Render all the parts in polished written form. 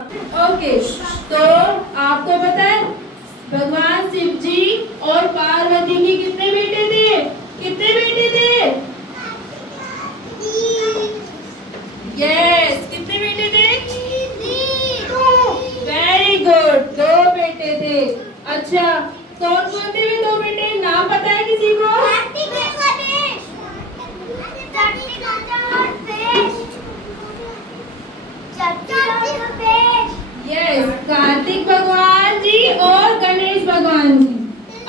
Okay, तो आपको पता है भगवान शिव जी और पार्वती के कितने बेटे थे? कितने बेटे थे? यस, कितने बेटे थे? वेरी गुड, 2 बेटे थे। अच्छा, कौन कौन थे वे 2 बेटे? नाम पता है किसी को? यस, कार्तिक भगवान जी और गणेश भगवान जी।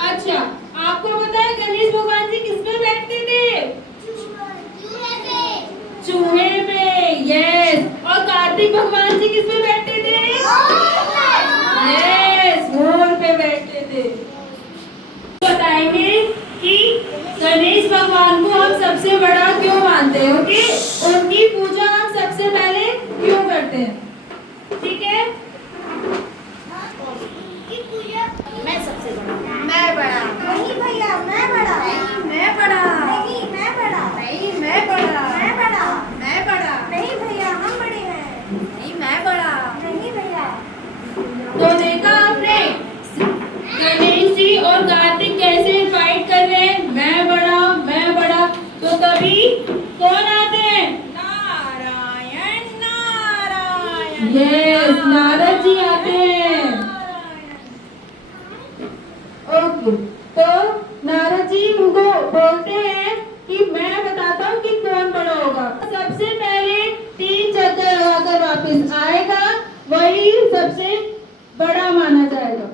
अच्छा, आपको पता है गणेश भगवान जी किस पे बैठते थे? चूहे पे। यस, और कार्तिक भगवान जी किस पे बैठते थे? यस, मोर पे बैठते थे। बताएंगे कि गणेश भगवान को हम सबसे बड़ा क्यों मानते हैं? ओके, उनकी पूजा हम सबसे पहले क्यों करते हैं? ठीक है, मैं सबसे बड़ा। मैं बड़ा। नहीं भैया, मैं बड़ा। नहीं, मैं बड़ा। नहीं, मैं बड़ा। नहीं, मैं बड़ा। मैं बड़ा। मैं बड़ा। नहीं भैया, हम बड़े हैं। नहीं, मैं बड़ा। नहीं भैया। तो देखा आपने गणेश जी और कार्तिक कैसे फाइट कर रहे हैं? मैं बड़ा, मैं बड़ा। तो तभी कौन आते हैं? नारायण नारायण। यस, नारद जी आते हैं। ओके, तो नारद जी उनको बोलते हैं कि मैं बताता हूँ कि कौन बड़ा होगा। सबसे पहले 3 चक्कर लगाकर वापस आएगा, वही सबसे बड़ा माना जाएगा।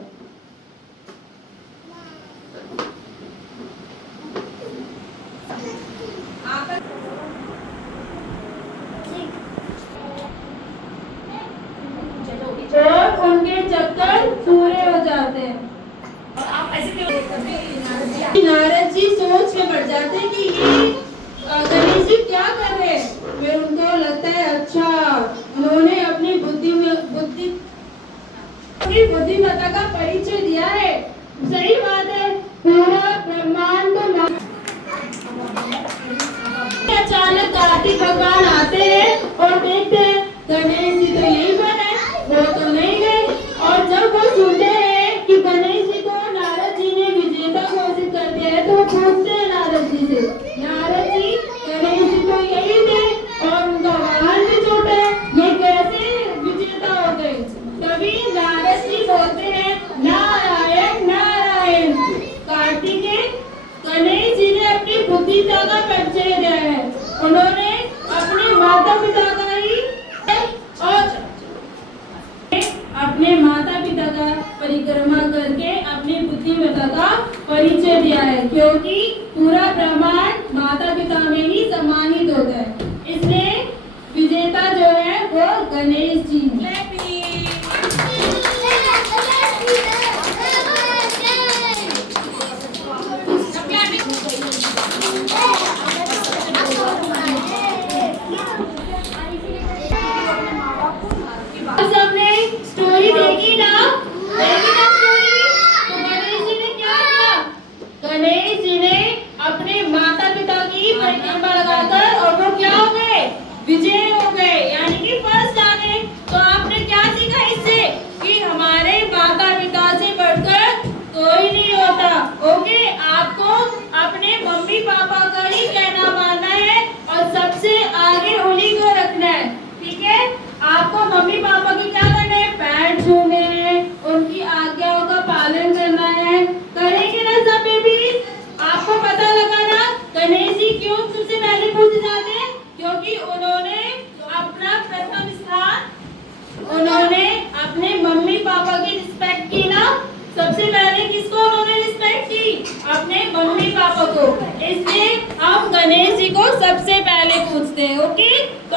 और उनके चक्कर पूरे हो जाते हैं। आप ऐसे नारद जी सोच के बढ़ जाते हैं कि ये गणेश जी क्या कर रहे हैं। फिर उनको लगता है अच्छा, उन्होंने अपनी बुद्धिमत्ता का परिचय दिया है। सही बात है, पूरा ब्रह्मांड को अचानक कार्तिक भगवान आते हैं और देखते हैं गणेश जी तो यही पर है, वो तो नहीं गए। और जब वो सुनते हैं कि गणेश जी को नारद जी ने विजेता घोषित कर दिया है, तो वो पूछते हैं नारद जी से, नारद जी गणेश जी तो यही थे और उनका वाहन भी छोटा है, ये कैसे विजेता हो गए? तभी नारद जी बोलते हैं नारायण नारायण। कार्तिकेय गणेश जी ने अपनी बुद्धिमत्ता का परिचय दिया है। उन्होंने अपने माता पिता का ही और अपने माता पिता का परिक्रमा करके अपनी बुद्धिमत्ता का परिचय दिया है, क्योंकि पूरा ब्रह्मांड माता पिता में ही समाहित होता है। इसलिए विजेता जो है वो गणेश जी हैं। सबने स्टोरी देखी ना? स्टोरी? तो गणेश जी ने क्या किया? गणेश जी ने अपने माता पिता की परिक्रमा लगाकर और वो क्या हो गए? विजय हो गए, यानी कि फर्स्ट आ गए। तो आपने क्या सीखा इससे? कि हमारे माता पिता से बढ़कर कोई नहीं होता। ओके, आपको अपने मम्मी पापा का ही कहना मानना है और सबसे आगे उन्हीं को रखना है। ठीक है, आपको मम्मी पापा की क्या करना है? पैर छूने हैं, उनकी आज्ञाओं का पालन करना है। करेंगे ना सब बेबी? आपको पता लगा ना गणेश जी क्यों सबसे पहले पूछे जाते हैं? क्योंकि उन्होंने अपना प्रथम स्थान, उन्होंने अपने मम्मी पापा की रिस्पेक्ट की ना। सबसे पहले किसको उन्होंने रिस्पेक्ट की? अपने मम्मी पापा को। इसलिए हम गणेश जी को सबसे पहले पूछते हैं। ओके, तो